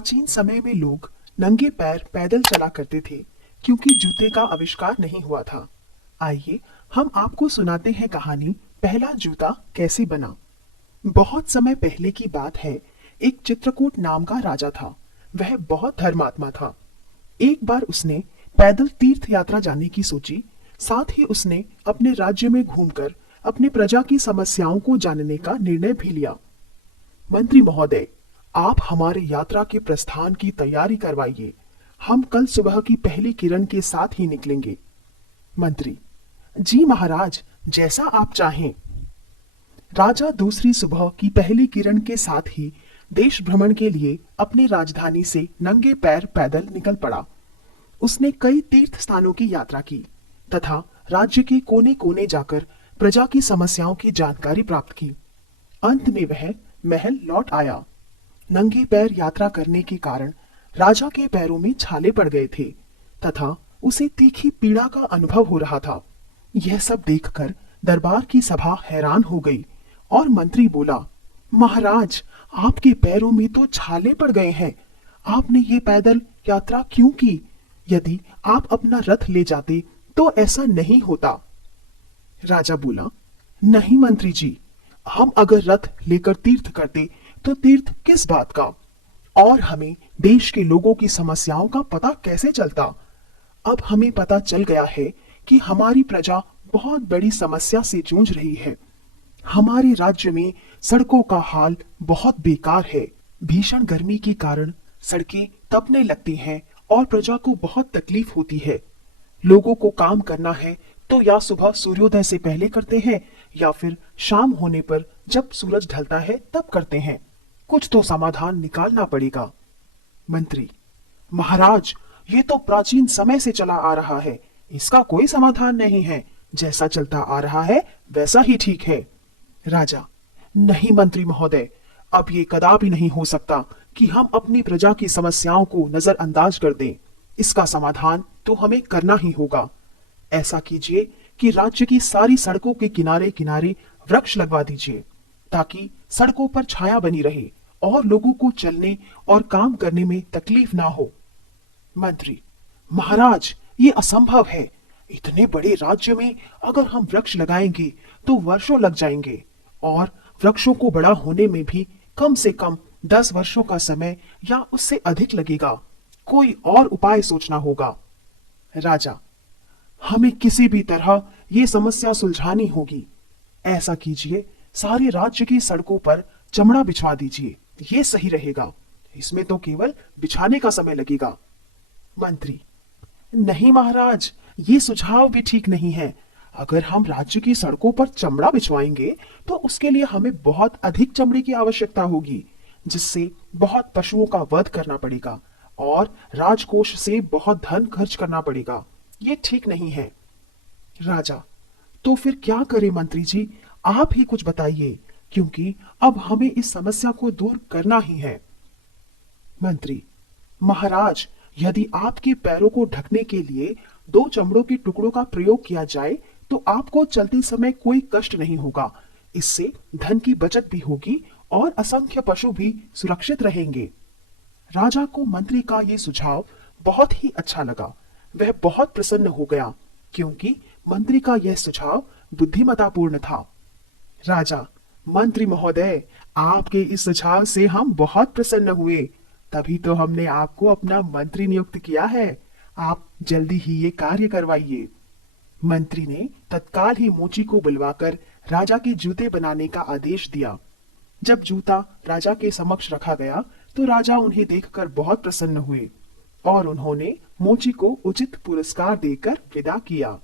प्राचीन समय में लोग नंगे पैर पैदल चला करते थे क्योंकि जूते का आविष्कार नहीं हुआ था। आइए हम आपको सुनाते हैं कहानी पहला जूता कैसे बना। बहुत समय पहले की बात है। एक चित्रकूट नाम का राजा था। वह बहुत धर्मात्मा था। एक बार उसने पैदल तीर्थ यात्रा जाने की सोची। साथ ही उसने अपने राज्य में घूमकर अपनी प्रजा की समस्याओं को जानने का निर्णय भी लिया। मंत्री महोदय, आप हमारे यात्रा के प्रस्थान की तैयारी करवाइए। हम कल सुबह की पहली किरण के साथ ही निकलेंगे। मंत्री: जी महाराज, जैसा आप चाहें। राजा दूसरी सुबह की पहली किरण के साथ ही देश भ्रमण के लिए अपनी राजधानी से नंगे पैर पैदल निकल पड़ा। उसने कई तीर्थ स्थानों की यात्रा की तथा राज्य के कोने कोने जाकर प्रजा की समस्याओं की जानकारी प्राप्त की। अंत में वह महल लौट आया। नंगे पैर यात्रा करने के कारण राजा के पैरों में छाले पड़ गए थे तथा उसे तीखी पीड़ा का अनुभव हो रहा था। यह सब देखकर दरबार की सभा हैरान हो गई और मंत्री बोला, महाराज, आपके पैरों में तो छाले पड़ गए हैं। आपने ये पैदल यात्रा क्यों की? यदि आप अपना रथ ले जाते तो ऐसा नहीं होता। राजा बोला, नहीं मंत्री जी, हम अगर रथ लेकर तीर्थ करते तो तीर्थ किस बात का, और हमें देश के लोगों की समस्याओं का पता कैसे चलता? अब हमें पता चल गया है कि हमारी प्रजा बहुत बड़ी समस्या से जूझ रही है। हमारे राज्य में सड़कों का हाल बहुत बेकार है। भीषण गर्मी के कारण सड़कें तपने लगती हैं और प्रजा को बहुत तकलीफ होती है। लोगों को काम करना है तो या सुबह सूर्योदय से पहले करते हैं या फिर शाम होने पर जब सूरज ढलता है तब करते हैं। कुछ तो समाधान निकालना पड़ेगा। मंत्री: महाराज, ये तो प्राचीन समय से चला आ रहा है। इसका कोई समाधान नहीं है। जैसा चलता आ रहा है वैसा ही ठीक है। राजा: नहीं मंत्री महोदय, अब ये कदापि नहीं हो सकता कि हम अपनी प्रजा की समस्याओं को नजरअंदाज कर दें। इसका समाधान तो हमें करना ही होगा। ऐसा कीजिए कि राज्य की सारी सड़कों के किनारे किनारे वृक्ष लगवा दीजिए ताकि सड़कों पर छाया बनी रहे और लोगों को चलने और काम करने में तकलीफ ना हो। मंत्री: महाराज, ये असंभव है। इतने बड़े राज्य में अगर हम वृक्ष लगाएंगे तो वर्षों लग जाएंगे और वृक्षों को बड़ा होने में भी कम से कम 10 वर्षों का समय या उससे अधिक लगेगा। कोई और उपाय सोचना होगा। राजा: हमें किसी भी तरह ये समस्या सुलझानी होगी। ऐसा कीजिए, सारे राज्य की सड़कों पर चमड़ा बिछवा दीजिए। ये सही रहेगा। इसमें तो केवल बिछाने का समय लगेगा। मंत्री: नहीं महाराज, ये सुझाव भी ठीक नहीं है। अगर हम राज्य की सड़कों पर चमड़ा बिछवाएंगे तो उसके लिए हमें बहुत अधिक चमड़े की आवश्यकता होगी, जिससे बहुत पशुओं का वध करना पड़ेगा और राजकोष से बहुत धन खर्च करना पड़ेगा। ये ठीक नहीं है। राजा: तो फिर क्या करें मंत्री जी? आप ही कुछ बताइए, क्योंकि अब हमें इस समस्या को दूर करना ही है। मंत्री: महाराज, यदि आपके पैरों को ढकने के लिए 2 चमड़ों के टुकड़ों का प्रयोग किया जाए तो आपको चलते समय कोई कष्ट नहीं होगा। इससे धन की बचत भी होगी और असंख्य पशु भी सुरक्षित रहेंगे। राजा को मंत्री का ये सुझाव बहुत ही अच्छा लगा। वह बहुत प्रसन्न हो गया क्योंकि मंत्री का यह सुझाव बुद्धिमतापूर्ण था। राजा: मंत्री महोदय, आपके इस सुझाव से हम बहुत प्रसन्न हुए, तभी तो हमने आपको अपना मंत्री नियुक्त किया है। आप जल्दी ही ये कार्य करवाइए। मंत्री ने तत्काल ही मोची को बुलवाकर राजा के जूते बनाने का आदेश दिया। जब जूता राजा के समक्ष रखा गया तो राजा उन्हें देखकर बहुत प्रसन्न हुए और उन्होंने मोची को उचित पुरस्कार देकर विदा किया।